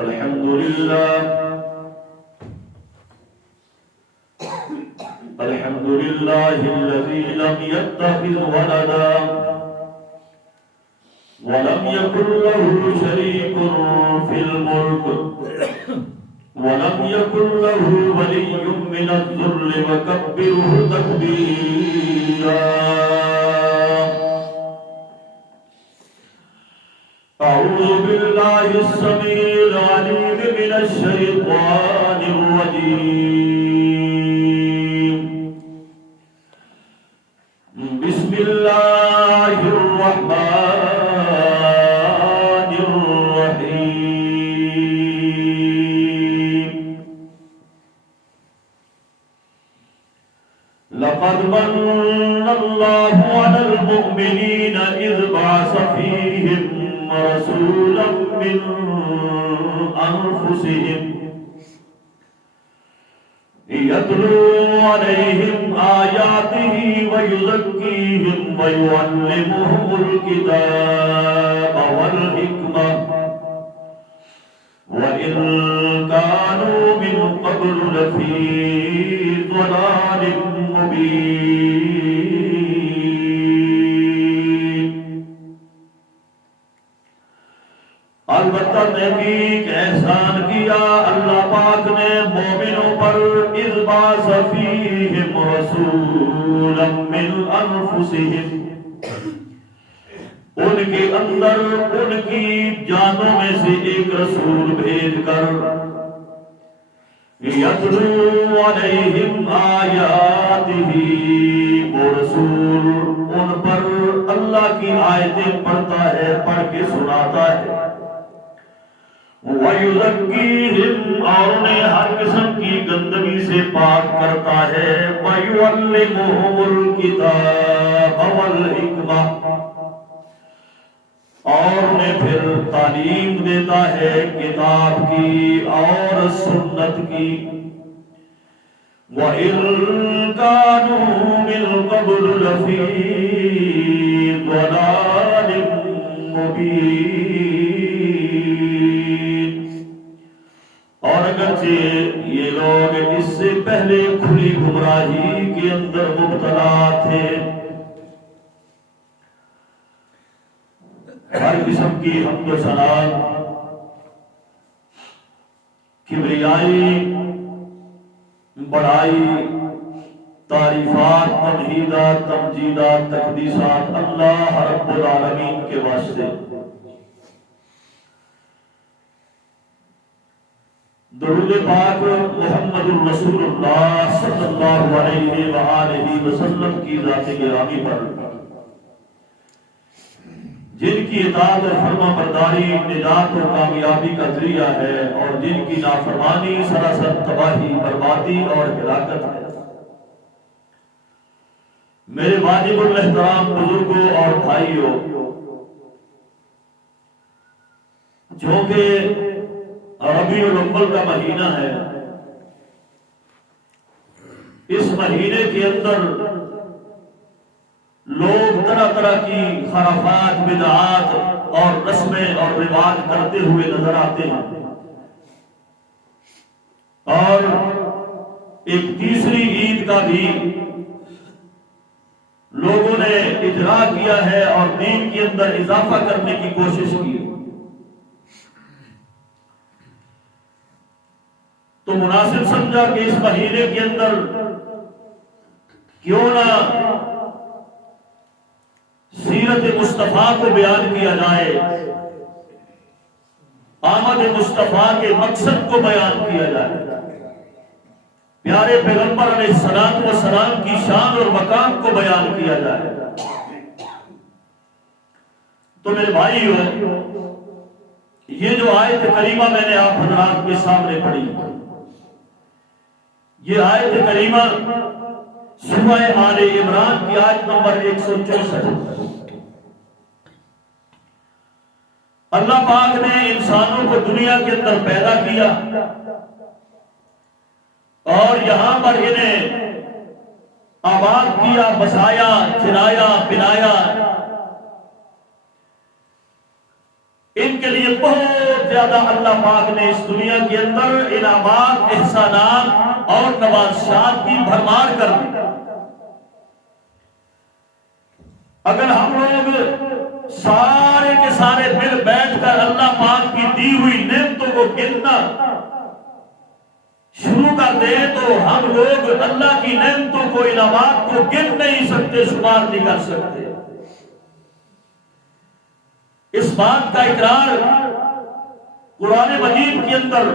الحمد لله الحمد لله الذي لم يتخذ ولدا ولم يكن له شريك في الملك ولم يكن له ولي من الذل وكبره تكبيرا أعوذ بالله السميع العليم من الشيطان الرجيم بسم الله الرحمن الرحيم لقد من الله على المؤمنين إذ بعث فيهم رسولا من أنفسهم يتلو عليهم آياته ويزكيهم ويعلمهم الكتاب والحكمة وإن كانوا من قبل لفي ضلال مبين البتہ تحقیق احسان کیا اللہ پاک نے مومنوں پر اذ بعث فیہم رسولا من انفسہم ان کے اندر ان کی جانوں میں سے ایک رسول بھیج کر یتلو علیہم آیاتہ وہ رسول ان پر اللہ کی آیتیں پڑھتا ہے پڑھ کے سناتا ہے وَيُزَكِّيهِمْ اور انہیں ہر قسم کی گندگی سے پاک کرتا ہے وَيُعَلِّمُهُمُ الْكِتَابَ وَالْحِكْمَةَ اور انہیں پھر تعلیم دیتا ہے کتاب کی اور سنت کی وَإِن كَانُوا مِن قَبْلُ لَفِي ضَلَالٍ مُبِينٍ اور اگرچہ یہ لوگ اس سے پہلے کھلی گمراہی کے اندر مبتلا تھے ہر قسم کی حمد و ثنا کبریائی بڑائی تعریفات تمہیدات تمجیدات تقدیسات اللہ رب العالمین کے واسطے درود پاک محمد الرسول اللہ صلی اللہ علیہ وآلہ وسلم کی ذات گرامی پر جن کی اطاعت اور فرما برداری نجات اور کامیابی کا ذریعہ ہے اور جن کی نافرمانی سراسر تباہی بربادی اور ہلاکت ہے میرے واجب الاحترام بزرگوں اور بھائیوں جو کہ ربیع الاول کا مہینہ ہے اس مہینے کے اندر لوگ طرح طرح کی خرافات بدعات اور رسمیں اور رواج کرتے ہوئے نظر آتے ہیں اور ایک تیسری عید کا بھی لوگوں نے اجرا کیا ہے اور دین کے اندر اضافہ کرنے کی کوشش کی تو مناسب سمجھا کہ اس مہینے کے اندر کیوں نہ سیرت مصطفیٰ کو بیان کیا جائے آمد مصطفیٰ کے مقصد کو بیان کیا جائے پیارے پیغمبر علیہ السلام کی شان اور مقام کو بیان کیا جائے تو میرے بھائیو یہ جو آیت کریمہ میں نے آپ حضرات کے سامنے پڑھی یہ آیت کریمہ سورہ آل عمران کی آیت نمبر 164 اللہ پاک نے انسانوں کو دنیا کے اندر پیدا کیا اور یہاں پر انہیں آباد کیا بسایا کھلایا پلایا ان کے لیے بہت زیادہ اللہ پاک نے اس دنیا کے اندر انعامات، احسانات اور نوازشات کی بھرمار کر دی۔ اگر ہم لوگ سارے کے سارے مل بیٹھ کر اللہ پاک کی دی ہوئی نعمتوں کو گننا شروع کر دیں تو ہم لوگ اللہ کی نعمتوں کو، انعامات کو گن نہیں سکتے، شمار نہیں کر سکتے۔ اس بات کا اقرار قرآن مجید کے اندر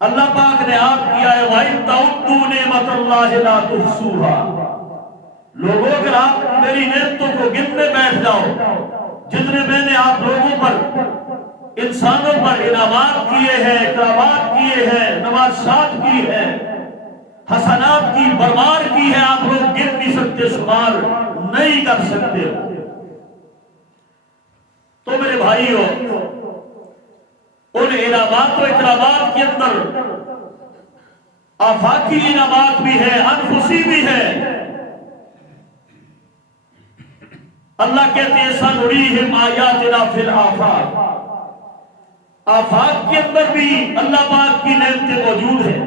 اللہ پاک نے آپ کیا ہے، وَإِن تَعُدُّوا نِعْمَتَ اللَّهِ لَا تُحْصُوهَا۔ لوگوں اگر آپ میری نعمتوں کو گننے بیٹھ جاؤ، جتنے میں نے آپ لوگوں پر، انسانوں پر انعامات کیے ہیں، اکرامات کیے ہیں، نوازشات کی ہیں، حسنات کی بھرمار کی ہے، آپ لوگ گن نہیں سکتے، شمار نہیں کر سکتے۔ تو میرے بھائیوں، ان انعامات و اکرامات کے اندر آفاقی انعامات بھی ہیں، انفسی بھی ہیں۔ اللہ کہتے ہیں سَنُرِيهِمْ آیَاتِنَا فِي الْآفَاقِ، آفاق کے اندر بھی اللہ پاک کی نعمتیں موجود ہیں،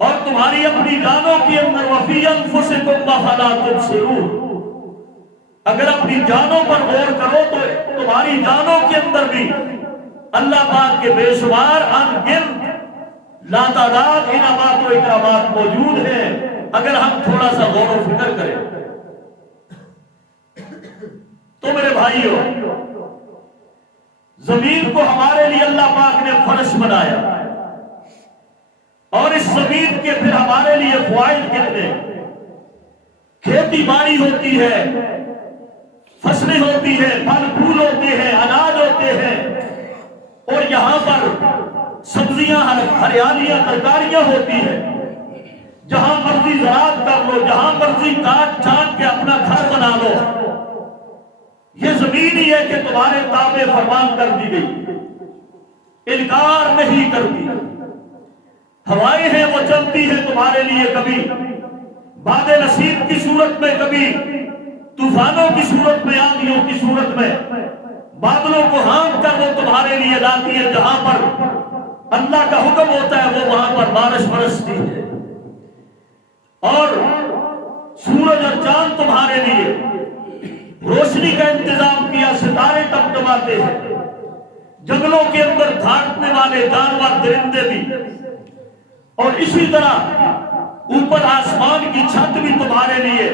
اور تمہاری اپنی جانوں کے اندر وَفِي أَنفُسِكُمْ أَفَلَا تُبْصِرُونَ۔ اگر اپنی جانوں پر غور کرو تو تمہاری جانوں کے اندر بھی اللہ پاک کے بے شمار انگنت لاتعداد انعامات و اکرامات موجود ہیں، اگر ہم تھوڑا سا غور و فکر کریں تو۔ میرے بھائیوں، زمین کو ہمارے لیے اللہ پاک نے فرش بنایا، اور اس زمین کے پھر ہمارے لیے فوائد کتنے، کھیتی باڑی ہوتی ہے، فصلیں ہوتی ہیں، پھل پھول ہوتے ہیں، اناج ہوتے ہیں، اور یہاں پر سبزیاں، ہریالیاں، ترکاریاں ہوتی ہیں۔ جہاں مرضی زراعت کر لو، جہاں مرضی کاٹ چھانٹ کے اپنا گھر بنا لو، یہ زمین ہی ہے کہ تمہارے تابع فرمان کر دی گئی، انکار نہیں کرتی۔ ہوائیں ہیں وہ چلتی ہیں تمہارے لیے، کبھی باد نصیب کی صورت میں، کبھی طوفانوں کی صورت میں، آندھیوں کی صورت میں، بادلوں کو ہانک کر وہ تمہارے لیے لاتی ہے۔ جہاں پر اللہ کا حکم ہوتا ہے وہ وہاں پر بارش برستی ہے، اور سورج اور چاند تمہارے لیے روشنی کا انتظام کیا، ستارے ٹمٹماتے ہیں، جنگلوں کے اندر دھاڑنے والے جانور، درندے بھی، اور اسی طرح اوپر آسمان کی چھت بھی تمہارے لیے۔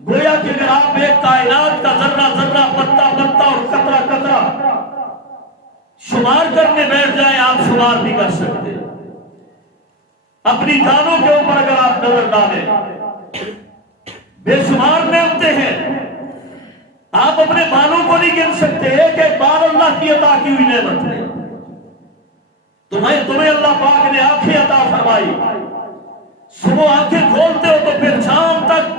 گویا کہ اگر آپ ایک کائنات کا ذرہ ذرہ، پتا پتا اور قطرہ قطرہ شمار کرنے بیٹھ جائیں، آپ شمار نہیں کر سکتے۔ اپنی جانوں کے اوپر اگر آپ نظر ڈالیں، بے شمار نعمتیں ہیں، آپ اپنے بالوں کو نہیں گن سکتے۔ ایک بار اللہ کی عطا کی ہوئی نعمت ہے۔ تمہیں اللہ پاک نے آنکھیں عطا فرمائی، صبح آنکھیں کھولتے ہو تو پھر شام تک،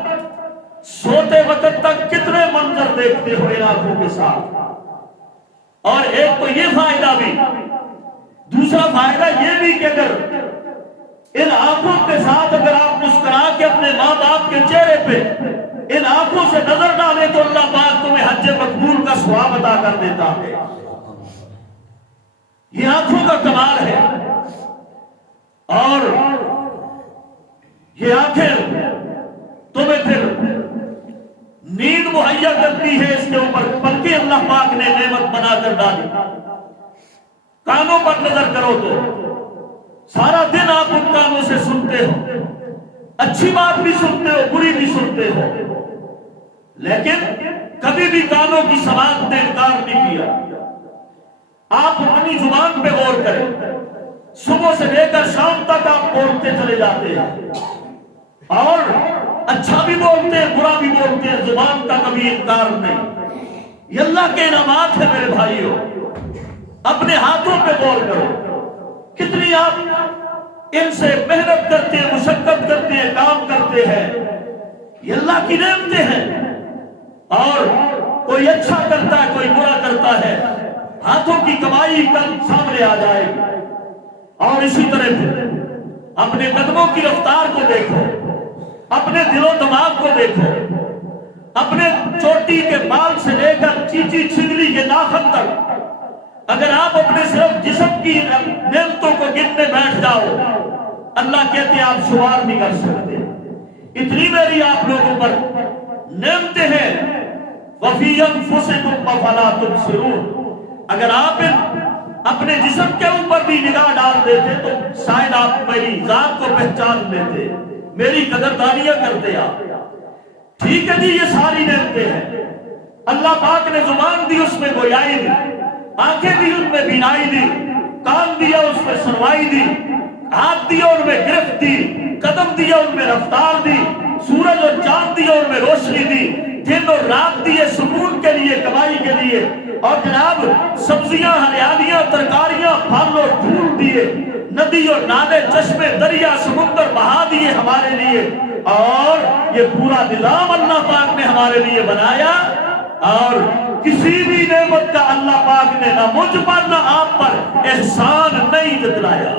سوتے وقت تک کتنے منظر دیکھتے ہو ان آنکھوں کے ساتھ۔ اور ایک تو یہ فائدہ بھی، دوسرا فائدہ یہ بھی کہ اگر ان آنکھوں کے ساتھ اگر آپ مسکرا کے اپنے ماں باپ کے چہرے پہ ان آنکھوں سے نظر ڈالے تو اللہ پاک تمہیں حج مقبول کا ثواب عطا کر دیتا ہے۔ یہ آنکھوں کا کمال ہے، اور یہ آنکھیں تمہیں پھر نیند مہیا کرتی ہے اس کے اوپر، بلکہ اللہ پاک نے نعمت بنا کر ڈالی۔ کانوں پر نظر کرو تو سارا دن آپ ان کانوں سے سنتے ہو، اچھی بات بھی سنتے ہو، بری بھی سنتے ہو، لیکن کبھی بھی کانوں کی سماعت نے انکار نہیں کیا۔ آپ اپنی زبان پہ غور کریں، صبح سے لے کر شام تک آپ بولتے چلے جاتے ہیں، اور اچھا بھی بولتے ہیں، برا بھی بولتے ہیں، زبان کا کبھی انکار نہیں۔ یہ اللہ کے انعامات ہیں میرے بھائیوں۔ اپنے ہاتھوں پہ غور کرو، کتنی آپ ان سے محنت کرتے ہیں، مشقت کرتے ہیں، کام کرتے ہیں، یہ اللہ کی نعمتیں ہیں۔ اور کوئی اچھا کرتا ہے، کوئی برا کرتا ہے، ہاتھوں کی کمائی کل سامنے آ جائے گی۔ اور اسی طرح پھر اپنے قدموں کی رفتار کو دیکھو، اپنے دل و دماغ کو دیکھو، اپنے چوٹی کے بال سے لے کر چیچ کچی چھگلی کے ناخن تک اگر آپ اپنے صرف جسم کی نعمتوں کو گننے بیٹھ جاؤ، اللہ کہتے ہیں آپ شمار نہیں کر سکتے، اتنی میری آپ لوگوں پر نعمتیں ہیں۔ وَفِي أَنفُسِكُمْ أَفَلَا تُبْصِرُونَ، اگر آپ اپنے جسم کے اوپر بھی نگاہ ڈال دیتے تو شاید آپ میری ذات کو پہچان لیتے، میری قدردانیاں کرتے آپ۔ ٹھیک ہے جی، یہ ساری نعمتیں ہیں، اللہ پاک نے زبان دی، اس میں گویائی دی، آنکھیں دی ان میں بینائی دی، کان دیا اس میں سنوائی دی، ہاتھ دیا ان میں گرفت دی، قدم دیا ان میں رفتار دی، سورج اور چاند دیا ان میں روشنی دی، دن اور رات دیے سکون کے لیے، کمائی کے لیے، اور جناب سبزیاں، ہریالیاں، ترکاریاں، پھل اور پھول دیے، ندی اور نالے، چشمے، دریا، سمندر بہا دیے ہمارے لیے، اور یہ پورا نظام اللہ پاک نے ہمارے لیے بنایا، اور کسی بھی نعمت کا اللہ پاک نے نہ مجھ پر نہ آپ پر احسان نہیں جتلایا۔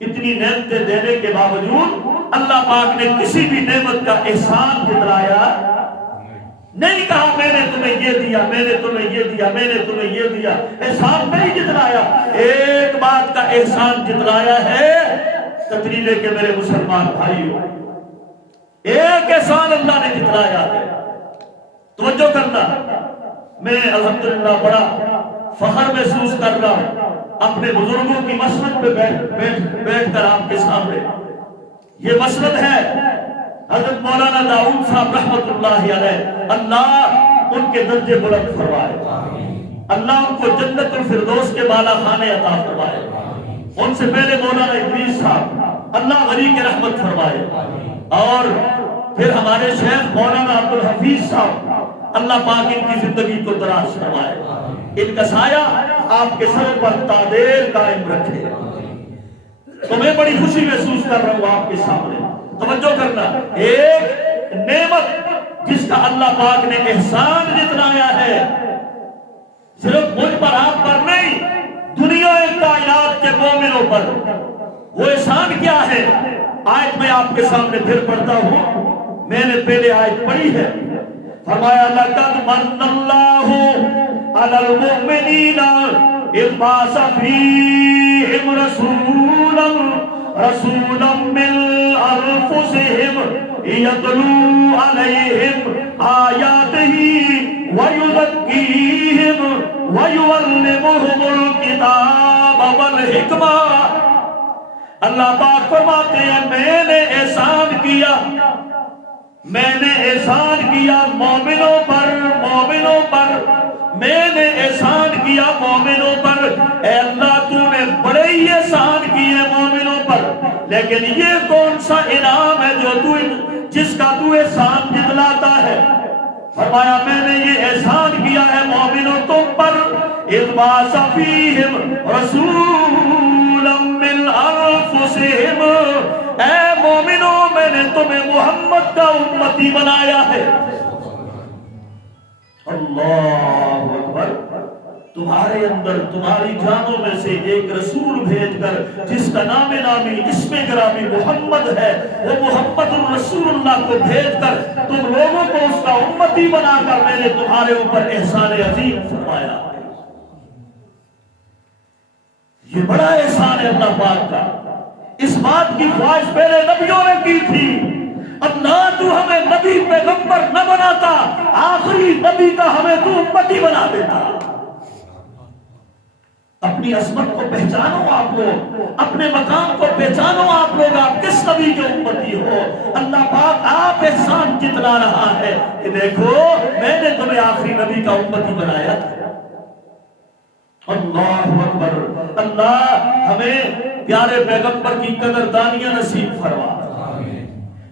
اتنی نعمتیں دینے کے باوجود اللہ پاک نے کسی بھی نعمت کا احسان جتلایا نہیں، کہا میں نے تمہیں یہ دیا، میں نے تمہیں یہ دیا، میں نے تمہیں یہ دیا، احسان نہیں جتلایا۔ ایک بات کا احسان جتلایا ہے، تقریرے کے میرے مسلمان بھائیوں، ایک احسان اللہ نے جتلایا ہے، توجہ کرنا۔ میں الحمدللہ بڑا فخر محسوس کر رہا ہوں اپنے بزرگوں کی مسند پہ بیٹھ کر آپ کے سامنے۔ یہ مسند ہے حضرت مولانا داؤد صاحب رحمت اللہ علیہ، اللہ ان کے درجے بلند فرمائے، اللہ ان کو جنت الفردوس کے بالا خانے عطا فرمائے۔ ان سے پہلے مولانا ادریس صاحب، اللہ غنی کے رحمت فرمائے، اور پھر ہمارے شیخ مولانا عبدالحفیظ صاحب، اللہ پاک ان کی زندگی کو دراز فرمائے، ان کا سایہ آپ کے سر پر تادیر قائم رکھے۔ تو میں بڑی خوشی محسوس کر رہا ہوں آپ کے سامنے، توجہ کرنا، ایک نعمت جس کا اللہ پاک نے احسان جتلایا ہے، صرف مجھ پر آپ پر نہیں، دنیا کائنات کے مومنوں پر۔ وہ احسان کیا ہے؟ آیت میں آپ کے سامنے پھر پڑھتا ہوں، میں نے پہلے آیت پڑھی ہے، فرمایا لَقَدْ مَنَّ اللَّهُ عَلَى الْمُؤْمِنِينَ إِذْ بَعَثَ فِيهِمْ رَسُولًا مِّنْ أَنفُسِهِمْ يَتْلُو عَلَيْهِمْ آيَاتِهِ وَيُزَكِّيهِمْ وَيُعَلِّمُهُمُ الْكِتَابَ وَالْحِكْمَةَ۔ اللہ پاک فرماتے ہیں میں نے احسان کیا، میں نے احسان کیا مومنوں پر، مومنوں پر میں نے احسان کیا مومنوں پر۔ اے اللہ تو نے بڑے ہی احسان کیے مومنوں پر، لیکن یہ کون سا انعام ہے جو جس کا تو احسان جتلاتا ہے؟ فرمایا میں نے یہ احسان کیا ہے مومنوں تم پر، اذ بعث فیہم رسولا من انفسہم، اے مومنوں میں نے تمہیں محمد کا امتی بنایا ہے۔ اللہ اکبر، تمہارے اندر تمہاری جانوں میں سے ایک رسول بھیج کر جس کا نام نامی اسم گرامی محمد ہے، وہ محمد الرسول اللہ کو بھیج کر تم لوگوں کو اس کا امتی بنا کر میں نے تمہارے اوپر احسان عظیم فرمایا۔ یہ بڑا احسان ہے اللہ پاک کا۔ اس بات کی خواہش پہلے نبیوں نے کی تھی، اللہ تو ہمیں نبی پیغمبر نہ بناتا، آخری نبی کا ہمیں تو امتی بنا دیتا۔ اپنی عظمت کو پہچانو آپ لوگ، اپنے مقام کو پہچانو آپ لوگ، آپ کس نبی کے امتی ہو۔ اللہ پاک آپ احسان جتلا رہا ہے کہ دیکھو میں نے تمہیں آخری نبی کا امتی بنایا تھا۔ اللہ اکبر، اللہ ہمیں پیارے پیغمبر کی قدردانیاں نصیب فرما،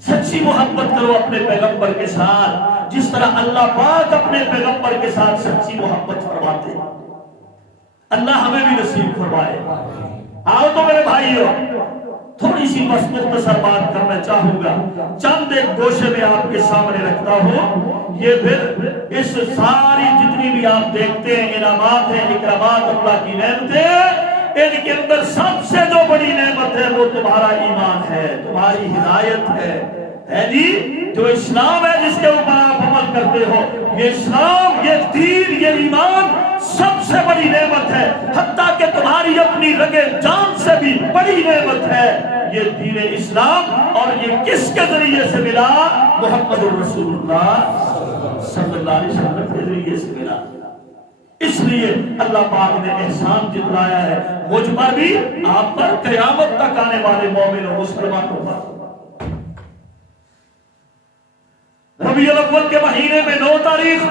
سچی محبت کرو اپنے پیغمبر کے ساتھ جس طرح اللہ پاک اپنے پیغمبر کے ساتھ سچی محبت فرماتے ہیں۔ اللہ ہمیں بھی نصیب فرمائے۔ آؤ تو میرے بھائیو، تھوڑی سی بس مختصر بات کرنا چاہوں گا، چند ایک گوشے میں آپ کے سامنے رکھتا ہوں۔ یہ پھر اس ساری جتنی بھی آپ دیکھتے ہیں انعامات ہیں، اکرامات، اللہ کی نعمتیں، ان کے اندر سب سے جو بڑی نعمت ہے وہ تمہارا ایمان ہے، تمہاری ہدایت ہے جی، جو اسلام ہے جس کے اوپر آپ عمل کرتے ہو. یہ اسلام، یہ دین، یہ ایمان سب سے بڑی نعمت ہے، حتیٰ کہ تمہاری اپنی رگے جان سے بھی بڑی نعمت ہے یہ دین اسلام. اور یہ کس کے ذریعے سے ملا؟ محمد الرسول اللہ صلی اللہ علیہ وسلم کے ذریعے سے ملا. اس لیے اللہ پاک نے احسان جتلایا ہے مجھ پر بھی، آپ پر، قیامت تک آنے والے مومن و مسلمانوں پر. ربیع الاول کے مہینے میں 9 تاریخ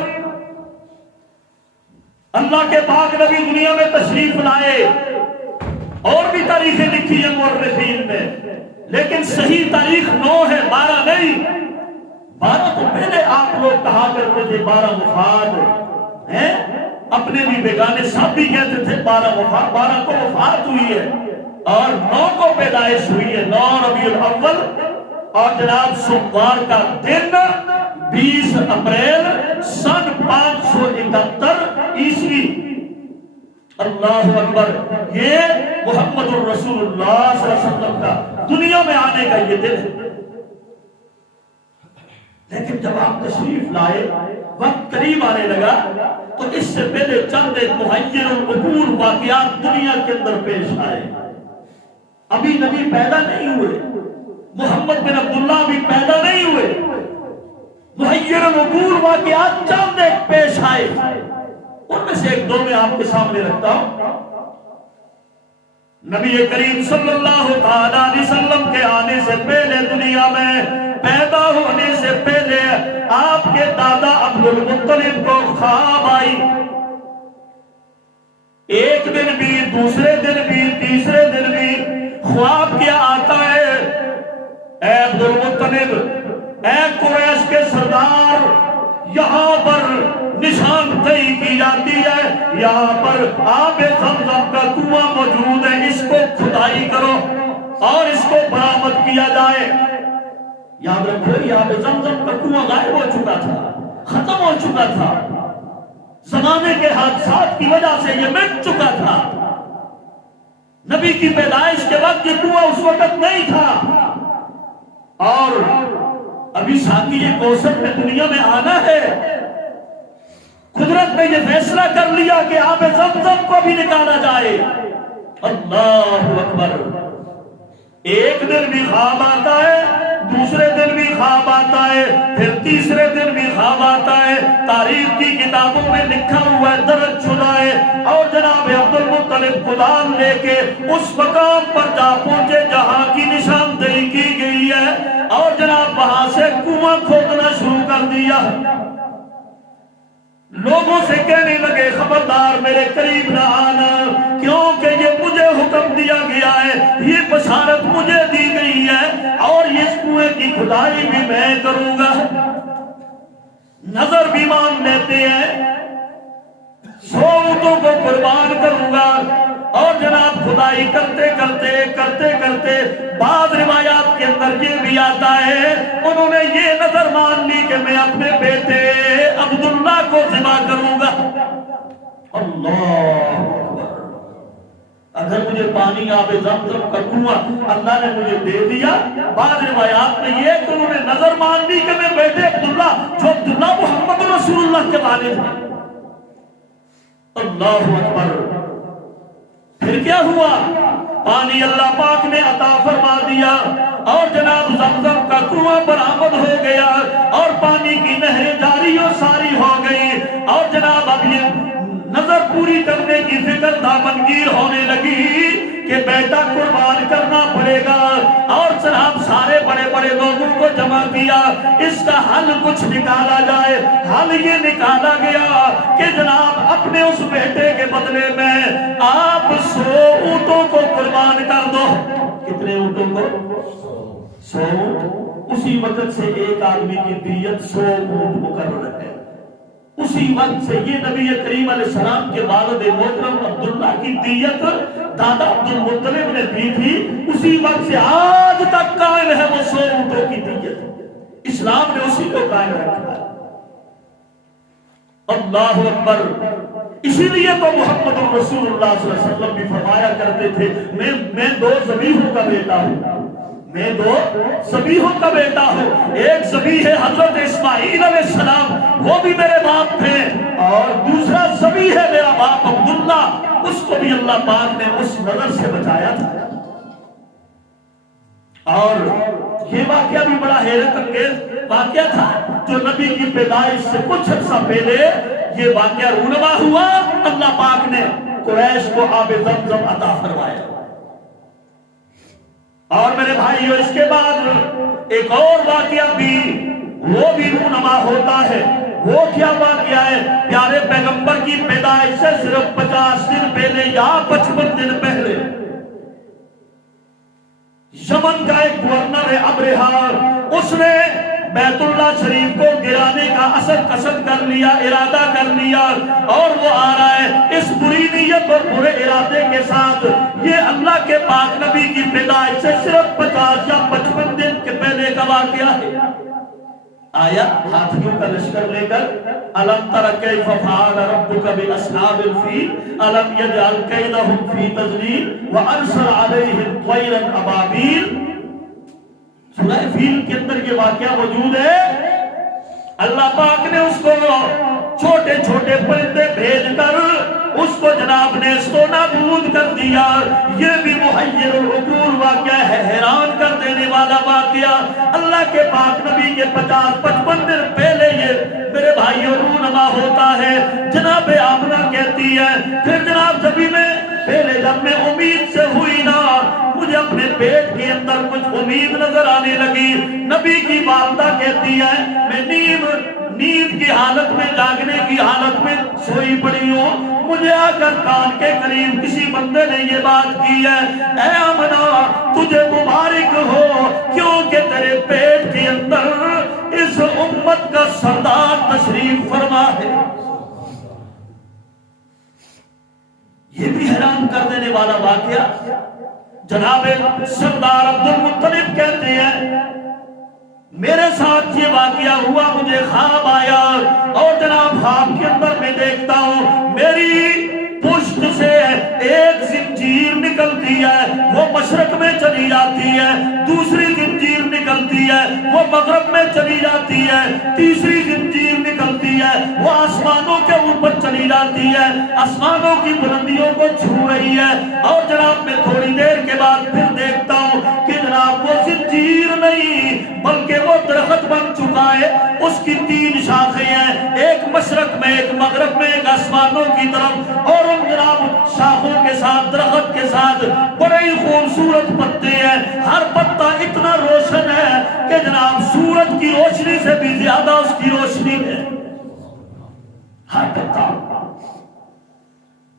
اللہ کے پاک نبی دنیا میں تشریف لائے. اور بھی تاریخیں لکھی ہیں مورخین نے، لیکن صحیح تاریخ 9 ہے، 12 نہیں. 12 تو پہلے آپ لوگ کہا کرتے تھے 12 وفات ہیں، اپنے بھی بیگانے صاحب بھی کہتے تھے 12 وفات، 12 کو وفات ہوئی ہے اور 9 کو پیدائش ہوئی ہے. 9 ربیع الاول اور جناب سوموار کا دن 20 اپریل سن 571 عیسوی. اللہ اکبر. یہ محمد الرسول اللہ صلی اللہ علیہ وسلم کا دنیا میں آنے کا یہ دن ہے. لیکن جب آپ تشریف لائے، وقت قریب آنے لگا، تو اس سے پہلے چند ایک محیر العقول واقعات دنیا کے اندر پیش آئے. ابھی نبی پیدا نہیں ہوئے، محمد بن عبداللہ بھی پیدا نہیں ہوئے. محیر العقول واقعات چند ایک پیش آئے، ان میں سے ایک دو میں آپ کے سامنے رکھتا ہوں. نبی کریم صلی اللہ تعالی علیہ وسلم کے آنے سے پہلے، دنیا میں پیدا ہونے سے پہلے، آپ کے دادا عبد المطلب کو خواب آئی. ایک دن بھی، دوسرے دن بھی، تیسرے دن بھی خواب کیا آتا ہے، اے عبد المطلب، اے قریش کے سردار، یہاں پر نشاندہی کی جاتی ہے، یہاں پر آب زمزم کا کنواں موجود ہے، اس کو کھدائی کرو اور اس کو برآمد کیا جائے. یاد رکھو، یہ آب زمزم کا کنواں غائب ہو چکا تھا، ختم ہو چکا تھا، زمانے کے حادثات کی وجہ سے یہ مٹ چکا تھا. نبی کی پیدائش کے وقت یہ کنواں اس وقت نہیں تھا. اور ابھی ساتھی کوثر میں دنیا میں آنا ہے، قدرت نے یہ فیصلہ کر لیا کہ آب زمزم کو بھی نکالا جائے. اللہ اکبر. ایک دن بھی خواب آتا ہے، دوسرے دن بھی خواب آتا ہے، پھر تیسرے دن بھی خواب آتا ہے. تاریخ کی کتابوں میں لکھا ہوا ہے، درج شدہ ہے. اور جناب عبد المطلب قدان لے کے اس مقام پر جا پہنچے جہاں کی نشاندہی کی گئی ہے، اور جناب وہاں سے کنواں کھودنا شروع کر دیا. لوگوں سے کہنے لگے خبردار میرے قریب نہ آنا، کیونکہ یہ مجھے حکم دیا گیا ہے، یہ بشارت مجھے دی گئی ہے، اور اس کنویں کی کھدائی بھی میں کروں گا. نظر بھی مان لیتے ہیں، 100 اونٹوں کو قربان کروں گا. اور جناب کھدائی کرتے کرتے بعض روایات کے اندر یہ بھی آتا ہے، انہوں نے یہ نظر مان لی کہ میں اپنے بیٹے عبداللہ کو ذبح کروں گا. اللہ اکبر. اگر مجھے پانی آب زمزم کا کنواں اللہ نے مجھے دے دیا، بعض روایات میں یہ کہ انہوں نے نظر مان لی کہ میں بیٹے عبداللہ، جو عبداللہ محمد رسول اللہ کے والد ہیں. اللہ اکبر. پھر کیا ہوا؟ پانی اللہ پاک نے عطا فرما دیا، اور جناب زمزم کا کنواں برآمد ہو گیا، اور پانی کی نہریں جاری و ساری ہو گئی. اور جناب اب یہ نظر پوری کرنے کی فکر دامنگیر ہونے لگی کہ بیٹا قربان کرنا پڑے گا. اور جناب سارے بڑے بڑے لوگوں کو جمع کیا، اس کا حل کچھ نکالا جائے. حل یہ نکالا گیا کہ جناب اپنے اس بیٹے کے بدلے میں آپ 100 اونٹوں کو قربان کر دو. کتنے اونٹوں کو؟ 100 اونٹ. اسی وقت سے ایک آدمی کی دیت 100 اونٹ مقرر ہے. اسی وقت سے یہ نبی کریم علیہ السلام کے والد محترم عبداللہ کی دیت دادا عبد المطلب نے دی تھی، اسی وقت سے آج تک قائم ہے وہ 100 اونٹوں کی دیت. اسلام نے اسی کو قائم رکھا. اللہ اکبر. اسی لیے تو محمد رسول اللہ صلی اللہ علیہ وسلم بھی فرمایا کرتے تھے، میں 2 ذبیحوں کا بیٹا ہوں. میں دو ذبیحوں کا بیٹا ہوں، ایک ذبیح ہے حضرت اسماعیل علیہ السلام، وہ بھی میرے باپ تھے، اور دوسرا ذبیح ہے میرا باپ عبداللہ، اس کو بھی اللہ پاک نے اس نظر سے بچایا تھا۔ اور یہ واقعہ بھی بڑا حیرت انگیز واقعہ تھا، جو نبی کی پیدائش سے کچھ عرصہ پہلے یہ واقعہ رونما ہوا، اللہ پاک نے قریش کو آب زمزم عطا فرمایا۔ اور میرے بھائیو اس کے بعد ایک اور واقعہ بھی وہ بھی رونما ہوتا ہے۔ وہ کیا واقعہ ہے؟ پیارے پیغمبر کی پیدائش سے صرف 50 دن پہلے یا 55 دن پہلے یمن کا ایک گورنر ہے ابرہا، اس نے بیت اللہ شریف کو گرانے کا قصد کر لیا، ارادہ کر لیا، اور وہ آ رہا ہے اس بری نیت اور برے ارادے کے ساتھ۔ یہ اللہ کے پاک نبی کی پیدائش سے صرف 50 یا 55 دن کے پہلے کا واقعہ ہے۔ آیا ہاتھیوں کا لشکر لے کر، الم تر کیف فعل ربک باصحاب الفیل الم یجعل کیدہم فی تضلیل وارسل علیہم طیرا ابابیل۔ سورہ فیل کے اندر یہ واقعہ موجود ہے۔ اللہ پاک نے اس کو چھوٹے چھوٹے پرندے بھیج کر اس کو جناب نے نابود کر دیا۔ یہ بھی محیر العقول واقعہ ہے، حیران کر دینے والا واقعہ۔ اللہ کے پاک نبی کے 50-55 دن پہلے یہ میرے بھائیوں رونما ہوتا ہے۔ جناب آمنہ کہتی ہے پھر جناب جب میں امید سے ہوئی نا، مجھے اپنے پیٹ کے اندر کچھ امید نظر آنے لگی۔ نبی کی والدہ کہتی ہے میں نیند کی حالت میں، جاگنے کی حالت میں سوئی پڑی ہوں، مجھے آ کر کان کے قریب کسی بندے نے یہ بات کی ہے، اے آمنہ تجھے مبارک ہو، کیونکہ تیرے پیٹ کے اندر اس امت کا سردار تشریف فرما ہے۔ یہ بھی حیران کر دینے والا واقعہ۔ جناب سردار عبدالمطلب کہتے ہیں میرے ساتھ یہ واقعہ ہوا، مجھے خواب آیا، اور جناب خواب کے اندر میں دیکھتا ہوں میری پشت سے ایک زنجیر نکلتی ہے، وہ مشرق میں چلی جاتی ہے، دوسری زنجیر نکلتی ہے وہ مغرب میں چلی جاتی ہے، تیسری زنجیر نکلتی ہے وہ آسمانوں کے اوپر چلی جاتی ہے، آسمانوں کی بلندیوں کو چھو رہی ہے۔ اور جناب میں تھوڑی دیر کے بعد پھر دیکھتا ہوں کہ جناب وہ زنجیر نہیں بلکہ وہ درخت بن چکا ہے، اس کی 3 شاخیں ہیں، ایک مشرق میں، ایک مغرب میں، ایک آسمانوں کی طرف، اور ان جناب شاخوں کے ساتھ، درخت کے ساتھ بڑے ہی خوبصورت پتے ہیں، ہر پتا اتنا روشن ہے کہ جناب سورج کی روشنی سے بھی زیادہ اس کی روشنی ہے۔ ہر پتا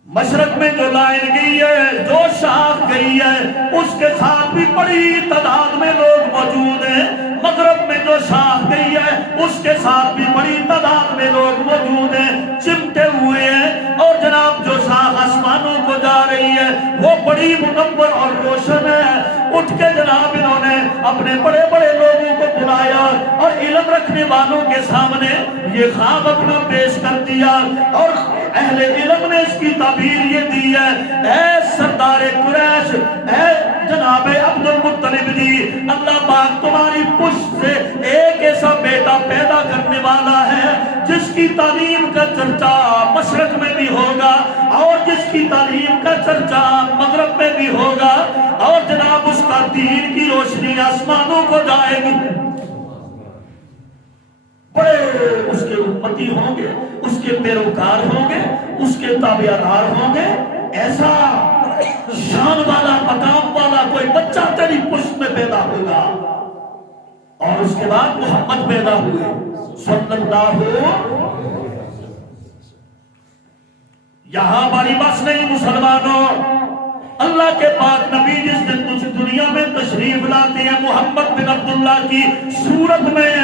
مشرق میں جو لائن گئی ہے، جو شاخ گئی ہے، اس کے ساتھ بھی بڑی تعداد میں لوگ موجود ہیں، مغرب میں جو شاخ گئی ہے اس کے ساتھ بھی بڑی تعداد میں لوگ موجود ہیں، چمٹے ہوئے ہیں، اور جناب جو شاخ آسمانوں کو جا رہی ہے وہ بڑی منور اور روشن ہے۔ اٹھ کے جناب انہوں نے اپنے بڑے بڑے لوگوں کو بلایا اور علم رکھنے والوں کے سامنے یہ خواب اپنا پیش کر دیا، اور اہل علم نے اس کی تعبیر یہ دی ہے، اے سردار قریش، اے جناب عبدالمطلب جی، اللہ پاک تمہاری پشت سے ایک ایسا بیٹا پیدا کرنے والا ہے جس کی تعلیم کا چرچا مشرق میں بھی ہوگا، اور جس کی تعلیم کا چرچا مغرب میں بھی ہوگا، اور جناب اس کا دین کی روشنی آسمانوں کو جائے گی۔ بڑے اس کے امتی ہوں گے، اس کے پیروکار ہوں گے، اس کے تابعدار ہوں گے، ایسا شان والا مقام والا کوئی بچہ تیری پشت میں پیدا ہوگا۔ اور اس کے بعد محمد پیدا ہوئے صلی اللہ یہاں ہماری بس نہیں مسلمانوں، اللہ کے پاک نبی جس دن تجھ دنیا میں تشریف لاتے ہیں محمد بن عبداللہ کی صورت میں،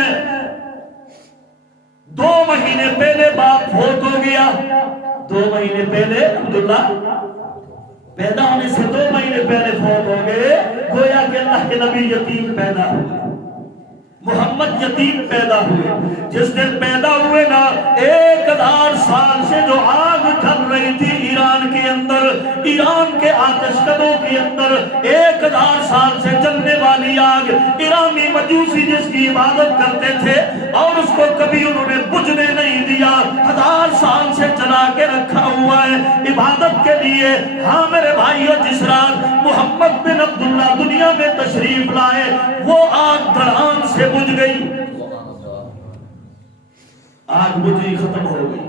2 مہینے پہلے باپ فوت ہو گیا، 2 مہینے پہلے عبداللہ پیدا ہونے سے 2 مہینے پہلے فوت ہو گئے، گویا کہ اللہ کے نبی یتیم پیدا ہوئے، محمد یتیم پیدا ہوئے۔ جس دن پیدا ہوئے نا 1000 سال سے جو آگ جل رہی تھی ایران کے اندر، ایران کے آتش کدوں کے اندر 1000 سال سے جلنے والی آگ مجوسی جس کی عبادت کرتے تھے اور اس کو کبھی انہوں نے بجھنے نہیں دیا، 1000 سال سے جلا کے رکھا ہوا ہے عبادت کے لیے۔ ہاں میرے بھائیو، جس رات محمد بن عبداللہ دنیا میں تشریف لائے وہ آگ دھڑام سے بجھ گئی، آگ بجھی ختم ہو گئی۔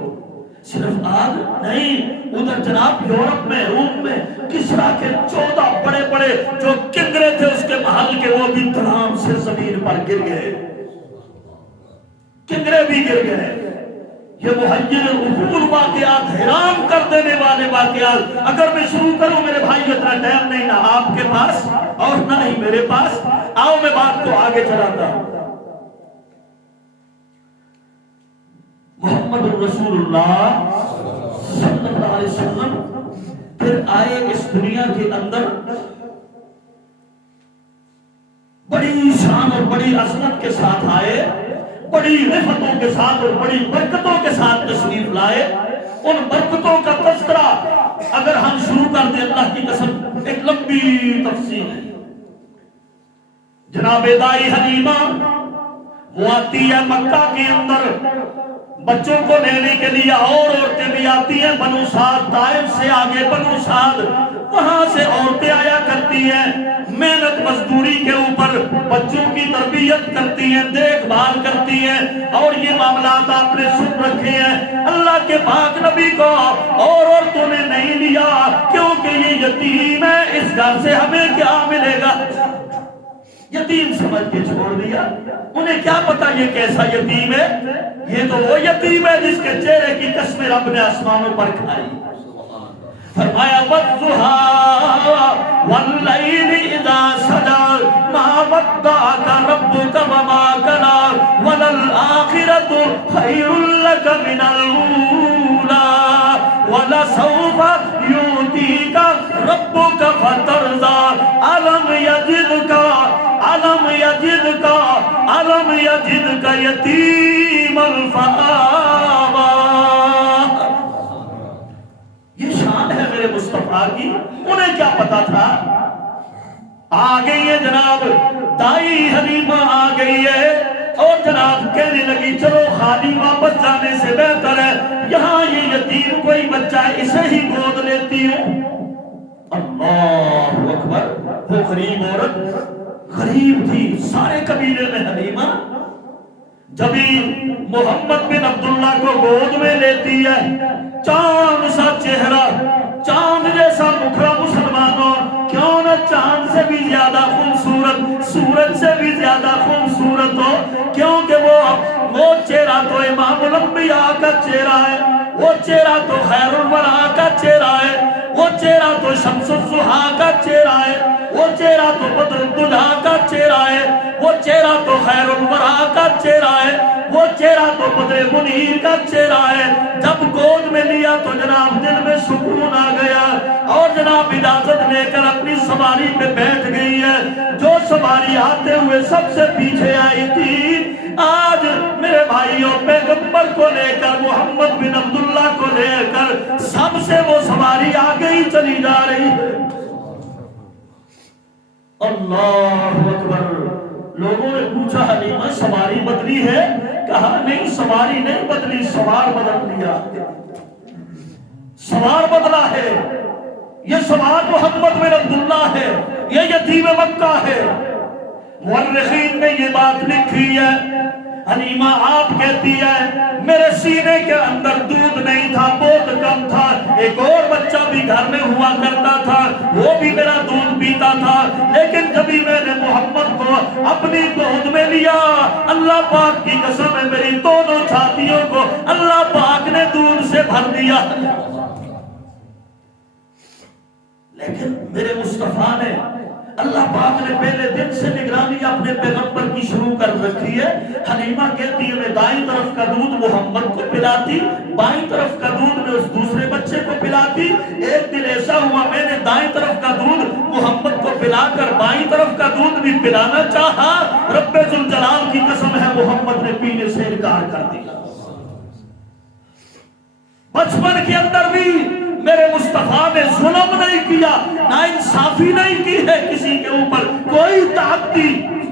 صرف آگ نہیں، ادھر جناب یورپ میں، روم میں کسرا کے 14 بڑے بڑے جو کنگرے تھے اس کے محل کے، وہ بھی دھڑام سے زمین پر گر گئے، کنگرے بھی گر گئے۔ یہ محیر العقول واقعات، حیران کر دینے والے واقعات، اگر میں شروع کروں میرے بھائی اتنا ٹائم نہیں نہ آپ کے پاس اور نہ ہی میرے پاس۔ آؤ میں بات کو آگے چلاتا ہوں۔ محمد رسول اللہ صلی اللہ علیہ وسلم پھر آئے اس دنیا کے اندر، بڑی شان اور بڑی عظمت کے ساتھ آئے، بڑی رفتوں کے ساتھ اور بڑی برکتوں کے ساتھ تشریف لائے۔ ان برکتوں کا تذکرہ اگر ہم شروع کر دیں اللہ کی قسم ایک لمبی تفصیل ہے۔ جناب دائی حلیمہ وہ آتی ہے مکہ کے اندر بچوں کو لینے کے لیے، اور عورتیں بھی آتی ہیں بنو سعد، طائف سے آگے بنو سعد، وہاں سے عورتیں آیا کرتی ہیں، محنت مزدوری کے اوپر بچوں کی تربیت کرتی ہیں، دیکھ بھال کرتی ہیں، اور یہ معاملات آپ نے سن رکھے ہیں۔ اللہ کے پاک نبی کو اور عورتوں نے نہیں لیا کیونکہ یہ یتیم ہے، اس گھر سے ہمیں کیا ملے گا، یتیم سمجھ کے چھوڑ دیا۔ انہیں کیا پتا یہ کیسا یتیم ہے، یہ تو وہ یتیم ہے جس کے چہرے کی قسم رب نے آسمانوں پر کھائی۔ فرمایا وَالضُّحَىٰ وَاللَّيْلِ إِذَا سَجَىٰ مَا وَدَّعَكَ رَبُّكَ وَمَا قَلَىٰ وَلَلْآخِرَةُ خَيْرٌ لَكَ مِنَ الْأُولَىٰ وَلَسَوْفَ يُؤْتِيكَ رَبُّكَ فَتَرْضَىٰ أَلَمْ يَجِدْكَ يَتِيمًا فَآوَىٰ۔ یہ شان ہے میرے مصطفیٰ کی، انہیں کیا پتا تھا۔ آ گئی ہے جناب دائی حلیمہ، آ گئی ہے اور جناب کہنے لگی چلو خالی واپس جانے سے بہتر ہے یہاں یہ یتیم کوئی بچہ ہے اسے ہی گود لیتی ہوں۔ اللہ اکبر، وہ غریب عورت غریب تھی سارے قبیلے میں حلیمہ، جبھی محمد بن عبداللہ کو گود میں لیتی ہے، چاند سا چہرہ، چاند جیسا مکھڑا، مسلمانوں کیوں نہ چاند سے بھی زیادہ خوبصورت، سورج سے بھی زیادہ خوبصورت ہو، کیونکہ وہ چہرہ تو امام الانبیاء کا چہرہ ہے، وہ چہرہ تو خیر الورا کا چہرہ ہے، وہ چہرہ تو شمس الضحیٰ کا چہرہ ہے، وہ چہرہ تو بدر الدجیٰ کا چہرہ ہے، وہ چہرہ تو خیر الورا کا چہرہ ہے، وہ چہرہ تو بدر منیر کا چہرہ ہے۔ جب گود میں لیا تو جناب دل میں سکون آ گیا اور جناب اجازت لے کر اپنی سواری پہ بیٹھ گئی ہے۔ جو سواری آتے ہوئے سب سے پیچھے آئی تھی، آج میرے بھائیوں پیغمبر کو لے کر، محمد بن عبداللہ کو لے کر سب سے وہ سواری آگے ہی چلی جا رہی ہے۔ اللہ اکبر۔ لوگوں نے پوچھا حلیمہ سواری بدلی ہے؟ کہا نہیں سواری نہیں بدلی، سوار بدل لیا، سوار بدلا ہے۔ یہ سوار محمد بن عبداللہ ہے، یہ یتیم مکہ ہے۔ مورخین نے یہ بات لکھی ہے، حلیمہ آپ کہتی ہے میرے سینے کے اندر دودھ نہیں تھا، بہت کم تھا، ایک اور بچہ بھی گھر میں ہوا کرتا تھا، وہ بھی میرا دودھ پیتا تھا، لیکن جبھی میں نے محمد کو اپنی گود میں لیا، اللہ پاک کی قسم ہے میری دونوں چھاتیوں کو اللہ پاک نے دودھ سے بھر دیا۔ لیکن میرے مصطفیٰ نے، اللہ پاک نے پہلے دن سے نگرانی اپنے پیغمبر کی شروع کر رکھی ہے۔ حلیمہ کہتی ہے میں دائیں طرف کا دودھ محمد کو پلاتی، بائیں طرف کا دودھ میں اس دوسرے بچے کو پلاتی۔ ایک دن ایسا ہوا میں نے دائیں طرف کا دودھ محمد کو پلا کر بائیں طرف کا دودھ بھی پلانا چاہا، رب ذوالجلال کی قسم ہے محمد نے پینے سے انکار کر دیا۔ بچپن کے اندر بھی میرے مصطفیٰ نے ظلم نہیں کیا، نا انصافی نہیں کی ہے کسی کے اوپر، کوئی تعدی